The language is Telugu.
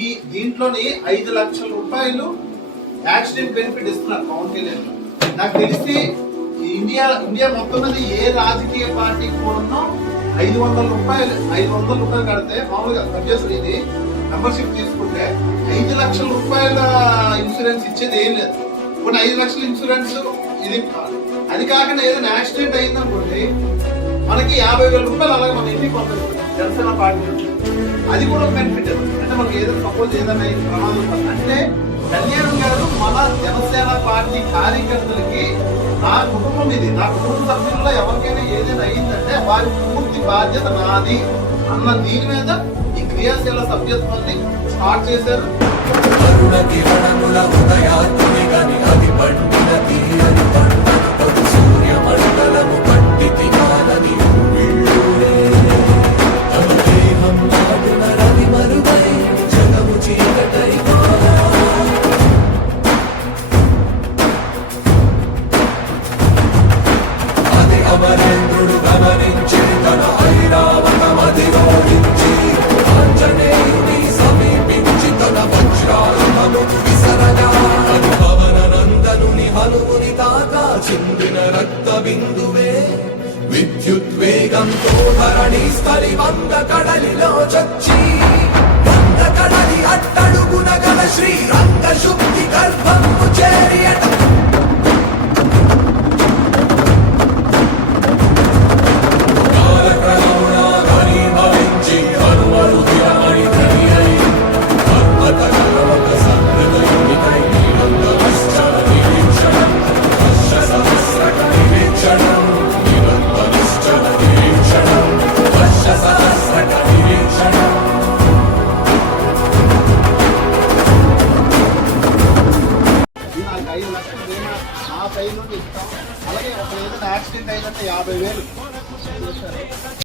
ఈ దీంట్లోని 5 లక్షల రూపాయలు యాక్సిడెంట్ బెనిఫిట్ ఇస్తున్నారు పవన్ కళ్యాణ్. నాకు తెలిసి ఇండియా మొత్తం మీద ఏ రాజకీయ పార్టీకి కూడా 500 రూపాయలు కడితే మామూలుగా సబ్జెక్ట్ ఇది మెంబర్షిప్ తీసుకుంటే 5 లక్షల రూపాయల ఇన్సూరెన్స్ ఇచ్చేది ఏం లేదు. కొన్ని 5 లక్షల ఇన్సూరెన్స్ ఇది అది కాకుండా ఏదైనా యాక్సిడెంట్ అయింది అనుకోండి మనకి 50,000 రూపాయలు అలాగే మన ఇంటికి పంపిస్తుంది జనసేన పార్టీ. అది కూడా బెనిఫిట్. అంటే మనకి ఏదైనా సపోజ్ ఏదైనా ప్రమాదం అంటే కళ్యాణ్ గారు మన జనసేన పార్టీ కార్యకర్తలకి నా కుటుంబం ఇది, నా కుటుంబ సభ్యుల్లో ఎవరికైనా ఏదైనా అయిందంటే వారి పూర్తి బాధ్యత నాది అన్న దీని మీద ఈ క్రియాశీల సభ్యత్వాన్ని స్టార్ట్ చేశారు. అమరేంద్రుడు గమనించి తన ఐరావతమధిరోహించి ఆంజనేయుని సమీపించి తన వజ్రాయుధము విసరగా అది పవన నందనుని హనుముని తాకా చిందిన రక్త బిందువే విద్యుద్వేగంతో ధరణి స్థలి వంద కడలిలో చచ్చి వంద కడలి అట్టడుగున గల శ్రీరంగ శుద్ధి గర్భము చేరియట అలాగే ఒక ఏదైనా యాక్సిడెంట్ అయిందంటే 50,000